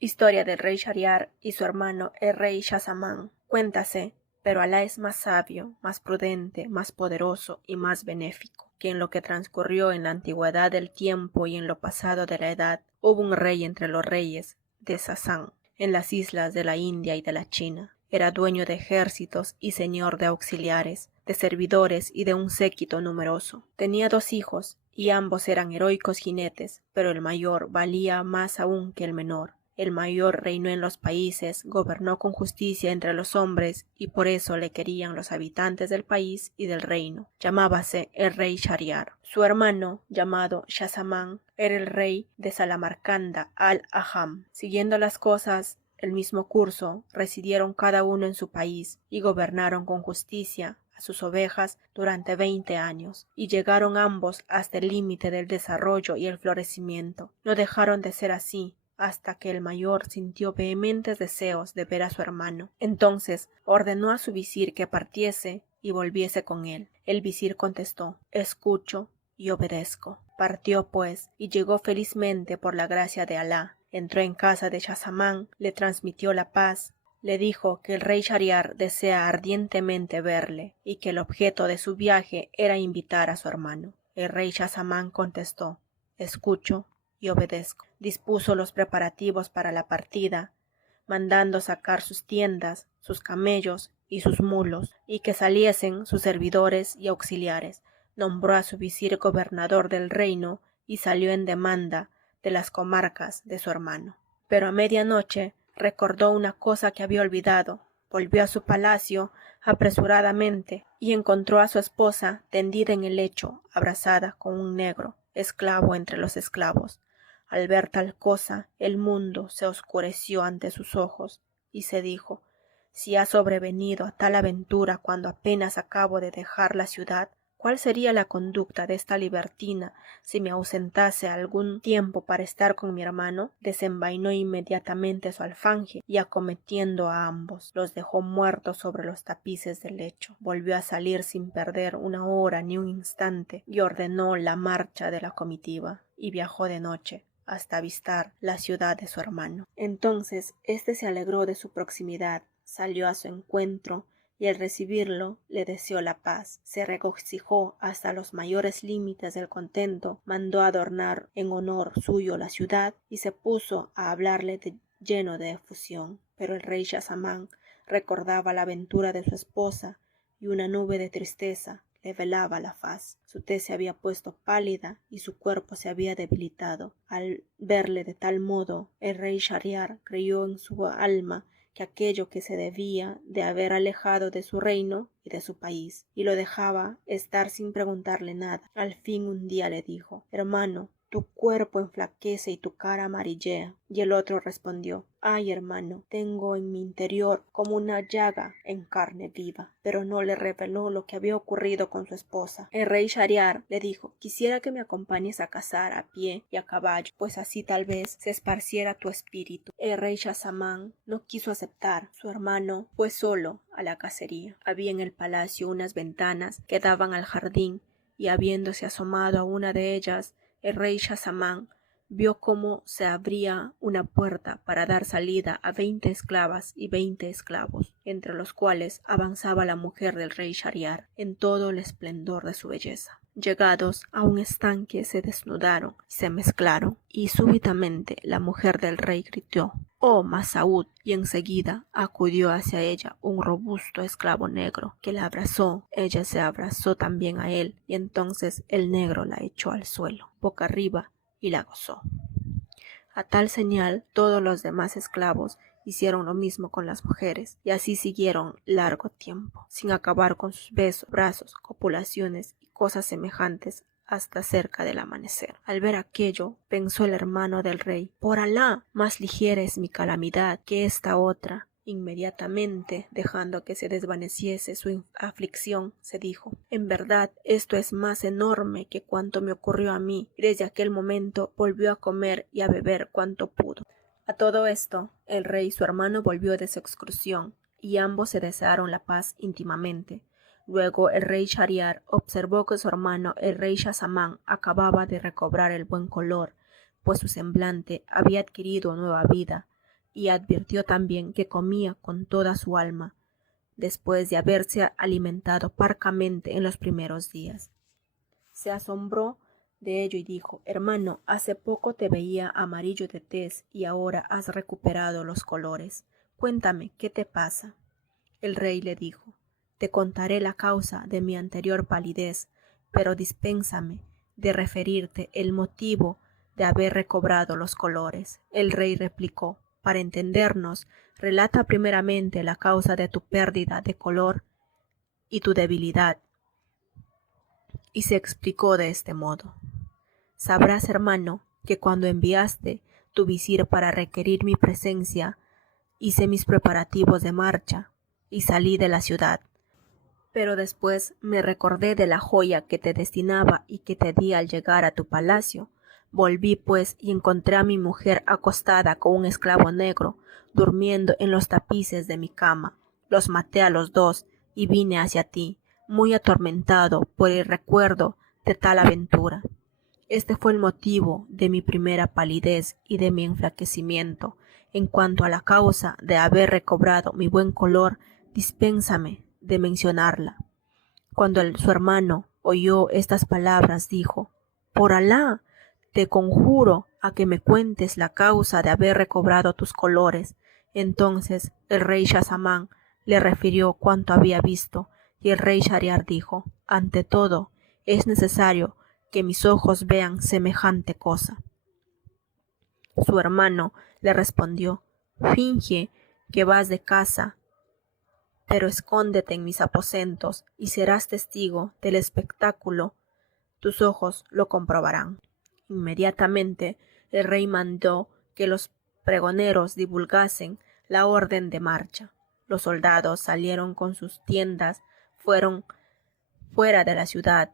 Historia del rey Shahriar y su hermano el rey Shahzaman. Cuéntase, pero Alá es más sabio, más prudente, más poderoso y más benéfico, que en lo que transcurrió en la antigüedad del tiempo y en lo pasado de la edad, hubo un rey entre los reyes de Sasán, en las islas de la India y de la China. Era dueño de ejércitos y señor de auxiliares, de servidores y de un séquito numeroso. Tenía 2 hijos, y ambos eran heroicos jinetes, pero el mayor valía más aún que el menor. El mayor reinó en los países, gobernó con justicia entre los hombres, y por eso le querían los habitantes del país y del reino. Llamábase el rey Shahriar. Su hermano, llamado Shahzaman, era el rey de Salamarcanda al-Aham. Siguiendo las cosas el mismo curso, residieron cada uno en su país, y gobernaron con justicia a sus ovejas durante 20 años, y llegaron ambos hasta el límite del desarrollo y el florecimiento. No dejaron de ser así hasta que el mayor sintió vehementes deseos de ver a su hermano. Entonces ordenó a su visir que partiese y volviese con él. El visir contestó: escucho y obedezco. Partió pues y llegó felizmente por la gracia de Alá. Entró en casa de Shahzaman, le transmitió la paz, le dijo que el rey Shahriar desea ardientemente verle y que el objeto de su viaje era invitar a su hermano. El rey Shahzaman contestó: escucho y obedezco. Dispuso los preparativos para la partida, mandando sacar sus tiendas, sus camellos y sus mulos, y que saliesen sus servidores y auxiliares. Nombró a su visir gobernador del reino y salió en demanda de las comarcas de su hermano. Pero a medianoche recordó una cosa que había olvidado. Volvió a su palacio apresuradamente y encontró a su esposa tendida en el lecho, abrazada con un negro, esclavo entre los esclavos. Al ver tal cosa, el mundo se oscureció ante sus ojos, y se dijo: si ha sobrevenido a tal aventura cuando apenas acabo de dejar la ciudad, ¿cuál sería la conducta de esta libertina si me ausentase algún tiempo para estar con mi hermano? Desenvainó inmediatamente su alfanje y, acometiendo a ambos, los dejó muertos sobre los tapices del lecho. Volvió a salir sin perder una hora ni un instante y ordenó la marcha de la comitiva, y viajó de noche hasta avistar la ciudad de su hermano. Entonces éste se alegró de su proximidad, salió a su encuentro y al recibirlo le deseó la paz. Se regocijó hasta los mayores límites del contento, mandó adornar en honor suyo la ciudad y se puso a hablarle lleno de efusión. Pero el rey Shahzaman recordaba la aventura de su esposa y una nube de tristeza le velaba la faz. Su tez se había puesto pálida y su cuerpo se había debilitado. Al verle de tal modo, el rey Shahriar creyó en su alma que aquello que se debía de haber alejado de su reino y de su país, y lo dejaba estar sin preguntarle nada. Al fin un día le dijo: hermano, tu cuerpo enflaquece y tu cara amarillea. Y el otro respondió: ay, hermano, tengo en mi interior como una llaga en carne viva. Pero no le reveló lo que había ocurrido con su esposa. El rey Shahriar le dijo: quisiera que me acompañes a cazar a pie y a caballo, pues así tal vez se esparciera tu espíritu. El rey Shahzaman no quiso aceptar. Su hermano fue solo a la cacería. Había en el palacio unas ventanas que daban al jardín, y habiéndose asomado a una de ellas, el rey Shahzaman vio cómo se abría una puerta para dar salida a 20 esclavas y 20 esclavos, entre los cuales avanzaba la mujer del rey Shahriar en todo el esplendor de su belleza. Llegados a un estanque se desnudaron y se mezclaron, y súbitamente la mujer del rey gritó: «¡Oh, Masaud!», y enseguida acudió hacia ella un robusto esclavo negro que la abrazó. Ella se abrazó también a él, y entonces el negro la echó al suelo, boca arriba, y la gozó. A tal señal, todos los demás esclavos hicieron lo mismo con las mujeres, y así siguieron largo tiempo, sin acabar con sus besos, brazos, copulaciones y cosas semejantes hasta cerca del amanecer. Al ver aquello, pensó el hermano del rey: por Alá, más ligera es mi calamidad que esta otra. Inmediatamente, dejando que se desvaneciese su aflicción, se dijo: en verdad, esto es más enorme que cuanto me ocurrió a mí. Y desde aquel momento volvió a comer y a beber cuanto pudo. A todo esto, el rey y su hermano volvió de su excursión, y ambos se desearon la paz íntimamente. Luego el rey Shahriar observó que su hermano el rey Shahzaman acababa de recobrar el buen color, pues su semblante había adquirido nueva vida. y advirtió también que comía con toda su alma, después de haberse alimentado parcamente en los primeros días. Se asombró de ello y dijo: Hermano, hace poco te veía amarillo de tez y ahora has recuperado los colores. Cuéntame, ¿qué te pasa? El rey le dijo: Te contaré la causa de mi anterior palidez, pero dispénsame de referirte el motivo de haber recobrado los colores. El rey replicó: Para entendernos, relata primeramente la causa de tu pérdida de color y tu debilidad. Y se explicó de este modo: Sabrás, hermano, que cuando enviaste tu visir para requerir mi presencia, hice mis preparativos de marcha y salí de la ciudad. Pero después me recordé de la joya que te destinaba y que te di al llegar a tu palacio. Volví pues y encontré a mi mujer acostada con un esclavo negro, durmiendo en los tapices de mi cama. Los maté a los dos y vine hacia ti, muy atormentado por el recuerdo de tal aventura. Este fue el motivo de mi primera palidez y de mi enflaquecimiento. En cuanto a la causa de haber recobrado mi buen color, dispénsame de mencionarla. Cuando su hermano oyó estas palabras, dijo: Por Alá, te conjuro a que me cuentes la causa de haber recobrado tus colores. Entonces el rey Schahzaman le refirió cuanto había visto, y el rey Shahriar dijo: Ante todo, es necesario que mis ojos vean semejante cosa. Su hermano le respondió: Finge que vas de caza, pero escóndete en mis aposentos y serás testigo del espectáculo. Tus ojos lo comprobarán. Inmediatamente el rey mandó que los pregoneros divulgasen la orden de marcha. Los soldados salieron con sus tiendas, fueron fuera de la ciudad.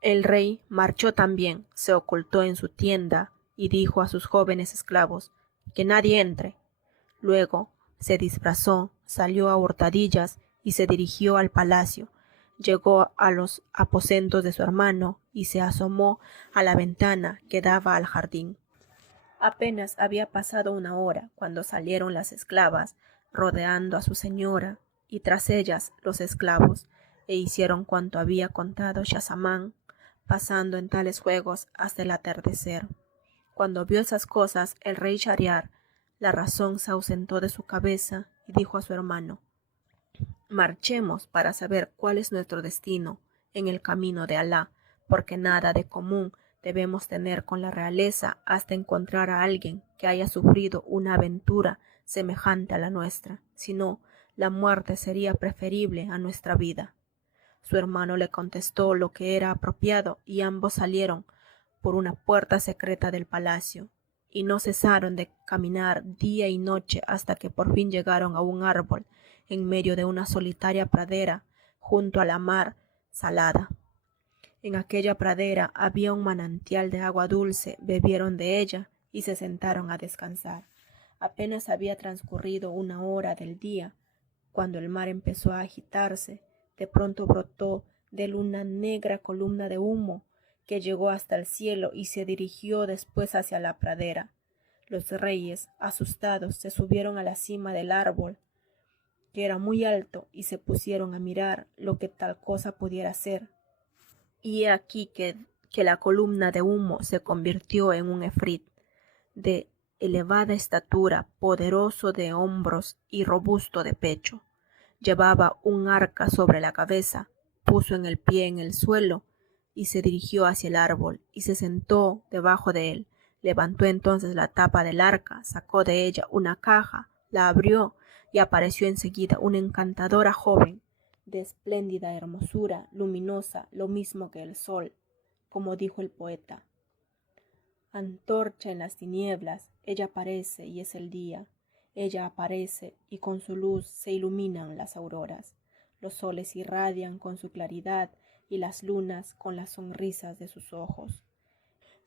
El rey marchó también, se ocultó en su tienda y dijo a sus jóvenes esclavos: Que nadie entre. Luego se disfrazó, salió a hurtadillas y se dirigió al palacio. Llegó a los aposentos de su hermano y se asomó a la ventana que daba al jardín. Apenas había pasado una hora cuando salieron las esclavas, rodeando a su señora, y tras ellas los esclavos, e hicieron cuanto había contado Schahzaman, pasando en tales juegos hasta el atardecer. Cuando vio esas cosas, el rey Shahriar, la razón se ausentó de su cabeza y dijo a su hermano: Marchemos para saber cuál es nuestro destino en el camino de Alá, porque nada de común debemos tener con la realeza hasta encontrar a alguien que haya sufrido una aventura semejante a la nuestra, si no, la muerte sería preferible a nuestra vida. Su hermano le contestó lo que era apropiado y ambos salieron por una puerta secreta del palacio, y no cesaron de caminar día y noche hasta que por fin llegaron a un árbol en medio de una solitaria pradera junto a la mar salada. En aquella pradera había un manantial de agua dulce, bebieron de ella y se sentaron a descansar. Apenas había transcurrido una hora del día, cuando el mar empezó a agitarse. De pronto brotó de él una negra columna de humo que llegó hasta el cielo y se dirigió después hacia la pradera. Los reyes, asustados, se subieron a la cima del árbol, que era muy alto, y se pusieron a mirar lo que tal cosa pudiera ser. Y he aquí que la columna de humo se convirtió en un efrit de elevada estatura, poderoso de hombros y robusto de pecho. Llevaba un arca sobre la cabeza, puso el pie en el suelo y se dirigió hacia el árbol y se sentó debajo de él. Levantó entonces la tapa del arca, sacó de ella una caja, la abrió y apareció enseguida una encantadora joven, de espléndida hermosura, luminosa, lo mismo que el sol, como dijo el poeta: Antorcha en las tinieblas, ella aparece y es el día. Ella aparece y con su luz se iluminan las auroras. Los soles irradian con su claridad y las lunas con las sonrisas de sus ojos.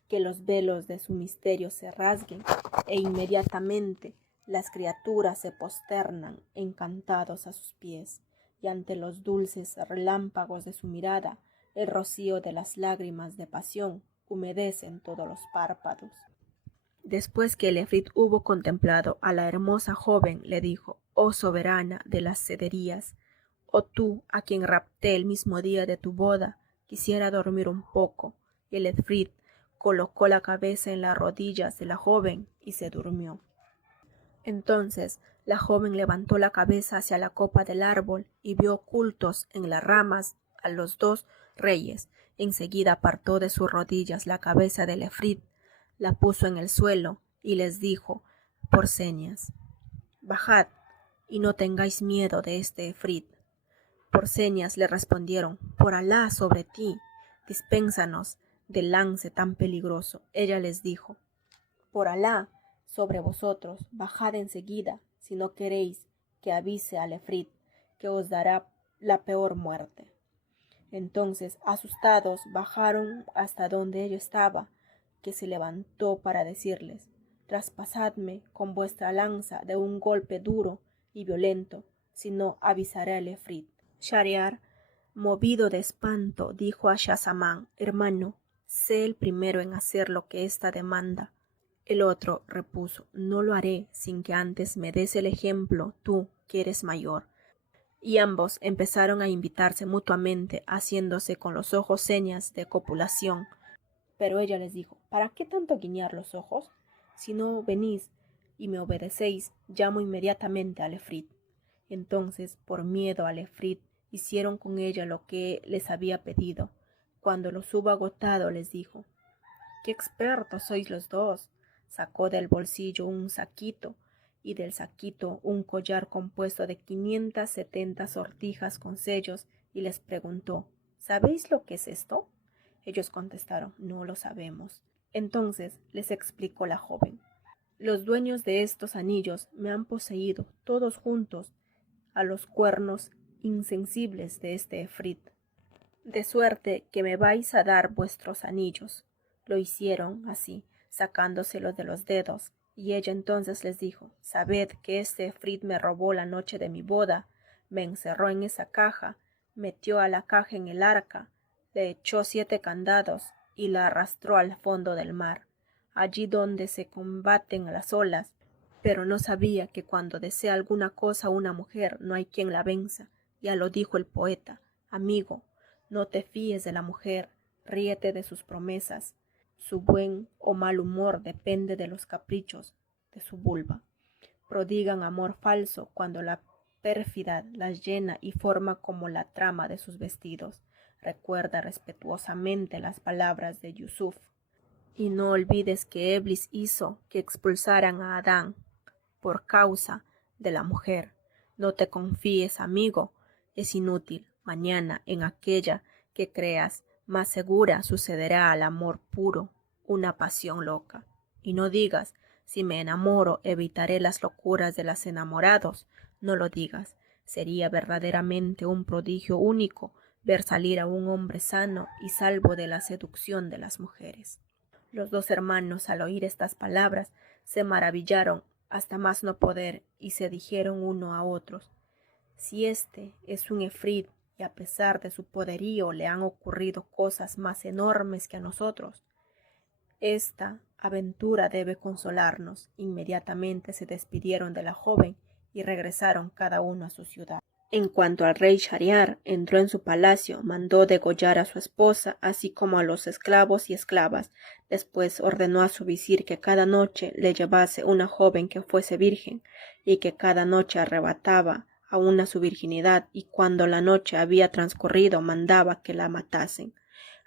Que los velos de su misterio se rasguen e inmediatamente las criaturas se posternan encantados a sus pies, y ante los dulces relámpagos de su mirada, el rocío de las lágrimas de pasión humedecen todos los párpados. Después que el efrit hubo contemplado a la hermosa joven, le dijo: «Oh soberana de las cederías, oh tú a quien rapté el mismo día de tu boda, quisiera dormir un poco». Y el efrit colocó la cabeza en las rodillas de la joven y se durmió. Entonces la joven levantó la cabeza hacia la copa del árbol y vio ocultos en las ramas a los dos reyes. Enseguida apartó de sus rodillas la cabeza del efrit, la puso en el suelo y les dijo por señas: «Bajad y no tengáis miedo de este efrit». Por señas le respondieron: «Por Alá sobre ti, dispénsanos del lance tan peligroso». Ella les dijo: «Por Alá sobre vosotros, bajad enseguida, si no queréis que avise al efrit, que os dará la peor muerte». Entonces, asustados, bajaron hasta donde ella estaba, que se levantó para decirles: «Traspasadme con vuestra lanza de un golpe duro y violento, si no avisaré al efrit». Shahriar, movido de espanto, dijo a Schahzaman: «Hermano, sé el primero en hacer lo que ésta demanda». El otro repuso: «No lo haré sin que antes me des el ejemplo tú, que eres mayor». Y ambos empezaron a invitarse mutuamente, haciéndose con los ojos señas de copulación. Pero ella les dijo: «¿Para qué tanto guiñar los ojos? Si no venís y me obedecéis, llamo inmediatamente al efrit». Entonces, por miedo al efrit, hicieron con ella lo que les había pedido. Cuando los hubo agotado, les dijo: «¡Qué expertos sois los dos!». Sacó del bolsillo un saquito, y del saquito un collar compuesto de 570 sortijas con sellos, y les preguntó: «¿Sabéis lo que es esto?». Ellos contestaron: «No lo sabemos». Entonces les explicó la joven: «Los dueños de estos anillos me han poseído todos juntos a los cuernos insensibles de este efrit, de suerte que me vais a dar vuestros anillos». Lo hicieron así, sacándoselos de los dedos, y ella entonces les dijo: «Sabed que este efrit me robó la noche de mi boda, me encerró en esa caja, metió a la caja en el arca, le echó 7 candados y la arrastró al fondo del mar, allí donde se combaten las olas, pero no sabía que cuando desea alguna cosa una mujer no hay quien la venza. Ya lo dijo el poeta: amigo, no te fíes de la mujer, ríete de sus promesas. Su buen o mal humor depende de los caprichos de su vulva. Prodigan amor falso cuando la pérfida las llena y forma como la trama de sus vestidos. Recuerda respetuosamente las palabras de Yusuf, y no olvides que Eblis hizo que expulsaran a Adán por causa de la mujer. No te confíes, amigo, es inútil. Mañana, en aquella que creas más segura, sucederá al amor puro una pasión loca. Y no digas: si me enamoro, evitaré las locuras de los enamorados. No lo digas. Sería verdaderamente un prodigio único ver salir a un hombre sano y salvo de la seducción de las mujeres. Los dos hermanos, al oír estas palabras, se maravillaron hasta más no poder, y se dijeron uno a otros: si este es un efrit, y a pesar de su poderío le han ocurrido cosas más enormes que a nosotros, esta aventura debe consolarnos. Inmediatamente se despidieron de la joven y regresaron cada uno a su ciudad. En cuanto al rey Shahriar, entró en su palacio, mandó degollar a su esposa, así como a los esclavos y esclavas. Después ordenó a su visir que cada noche le llevase una joven que fuese virgen, y que cada noche arrebataba a una su virginidad, y cuando la noche había transcurrido mandaba que la matasen.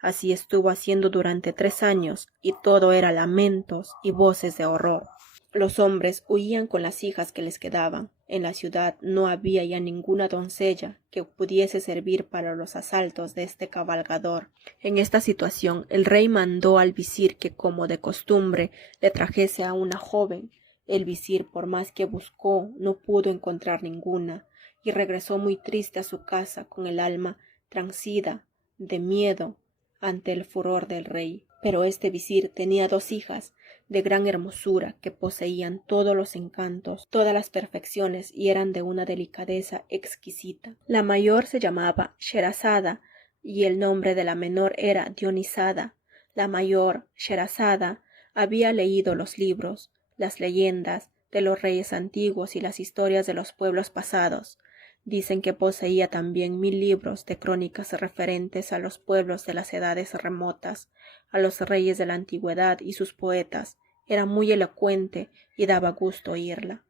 Así estuvo haciendo durante 3 años, y todo era lamentos y voces de horror. Los hombres huían con las hijas que les quedaban. En la ciudad no había ya ninguna doncella que pudiese servir para los asaltos de este cabalgador. En esta situación el rey mandó al visir que, como de costumbre, le trajese a una joven. El visir, por más que buscó, no pudo encontrar ninguna, y regresó muy triste a su casa, con el alma transida de miedo ante el furor del rey. Pero este visir tenía 2 hijas de gran hermosura, que poseían todos los encantos, todas las perfecciones, y eran de una delicadeza exquisita. La mayor se llamaba Sherazada, y el nombre de la menor era Dionisada. La mayor, Sherazada, Había leído los libros, las leyendas de los reyes antiguos y las historias de los pueblos pasados. Dicen que poseía también 1000 libros de crónicas referentes a los pueblos de las edades remotas, a los reyes de la antigüedad y sus poetas. Era muy elocuente y daba gusto oírla.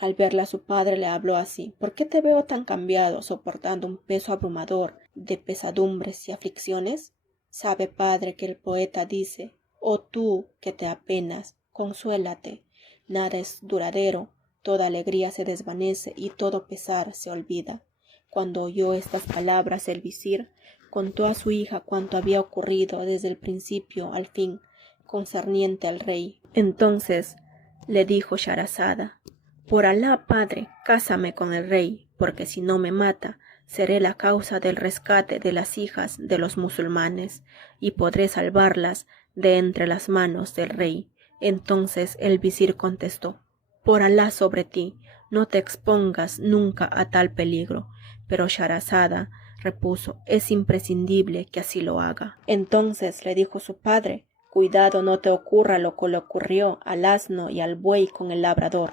Al verla su padre le habló así: ¿Por qué te veo tan cambiado, soportando un peso abrumador de pesadumbres y aflicciones? Sabe, padre, que el poeta dice: oh tú que te apenas, consuélate. Nada es duradero, toda alegría se desvanece y todo pesar se olvida. Cuando oyó estas palabras el visir contó a su hija cuanto había ocurrido desde el principio al fin, concerniente al rey. Entonces le dijo Scharazada: por Alá, padre, cásame con el rey, porque si no me mata, seré la causa del rescate de las hijas de los musulmanes, y podré salvarlas de entre las manos del rey. Entonces el visir contestó: por Alá sobre ti, no te expongas nunca a tal peligro. Pero Scharazada repuso: es imprescindible que así lo haga. Entonces le dijo su padre: cuidado no te ocurra lo que le ocurrió al asno y al buey con el labrador.